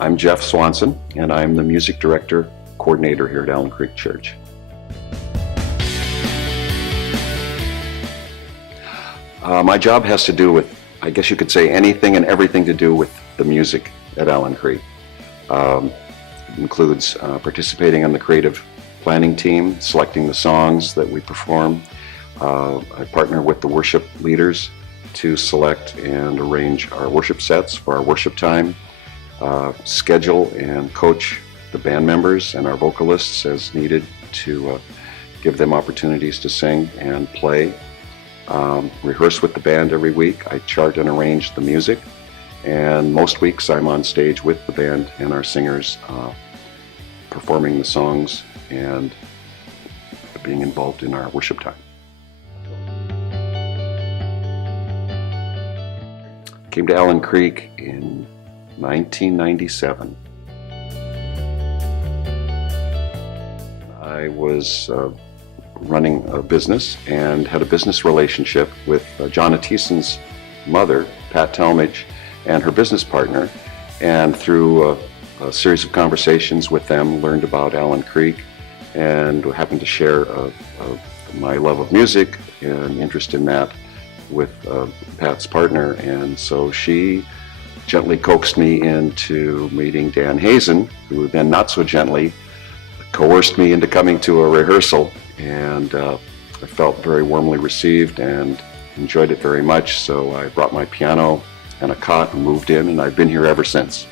I'm Jeff Swanson, and I'm the music director coordinator here at Allen Creek Church. My job has to do with, I guess you could say, anything and everything to do with the music at Allen Creek. It includes participating on the creative planning team, selecting the songs that we perform. I partner with the worship leaders to select and arrange our worship sets for our worship time, schedule and coach the band members and our vocalists as needed to give them opportunities to sing and play. Rehearse with the band every week. I chart and arrange the music, and most weeks I'm on stage with the band and our singers performing the songs and being involved in our worship time. Came to Allen Creek in 1997. I was running a business and had a business relationship with John Atison's mother, Pat Talmadge, and her business partner, and through a series of conversations with them learned about Allen Creek and happened to share my love of music and interest in that with Pat's partner, and so she gently coaxed me into meeting Dan Hazen, who then not so gently coerced me into coming to a rehearsal, and I felt very warmly received and enjoyed it very much. So I brought my piano and a cot and moved in, and I've been here ever since.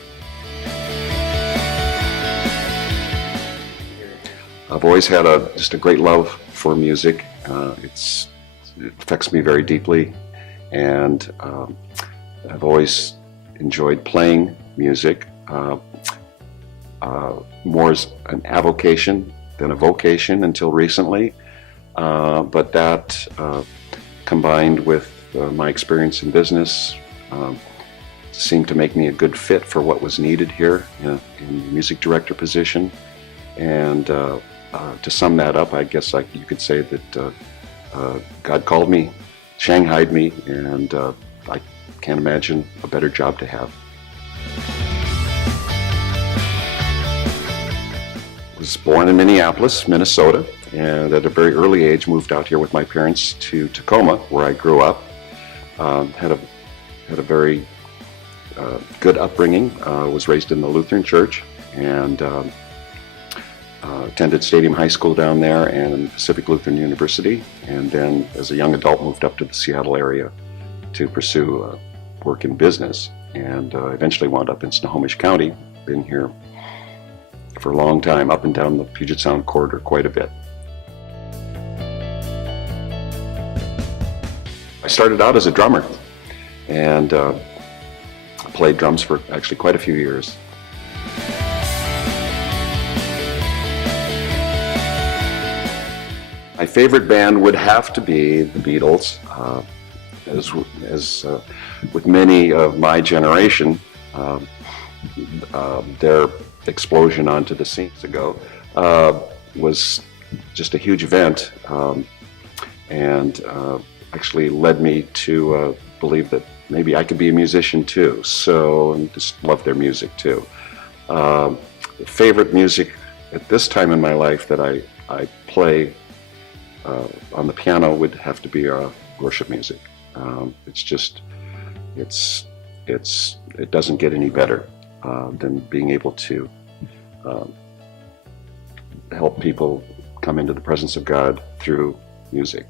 I've always had just a great love for music. It affects me very deeply, and I've always enjoyed playing music, more as an avocation than a vocation until recently, but that combined with my experience in business seemed to make me a good fit for what was needed here in the music director position. And to sum that up, I guess you could say that God called me, shanghaied me, and I can't imagine a better job to have. I was born in Minneapolis, Minnesota, and at a very early age moved out here with my parents to Tacoma, where I grew up. Had a very good upbringing. Was raised in the Lutheran Church, and attended Stadium High School down there and Pacific Lutheran University, and then as a young adult moved up to the Seattle area to pursue work in business, and eventually wound up in Snohomish County. Been here for a long time, up and down the Puget Sound corridor quite a bit. I started out as a drummer and played drums for actually quite a few years. My favorite band would have to be the Beatles. As with many of my generation, their explosion onto the scene ago was just a huge event, and actually led me to believe that maybe I could be a musician too. So, and just love their music too. Favorite music at this time in my life that I play on the piano would have to be worship music. It doesn't get any better than being able to help people come into the presence of God through music.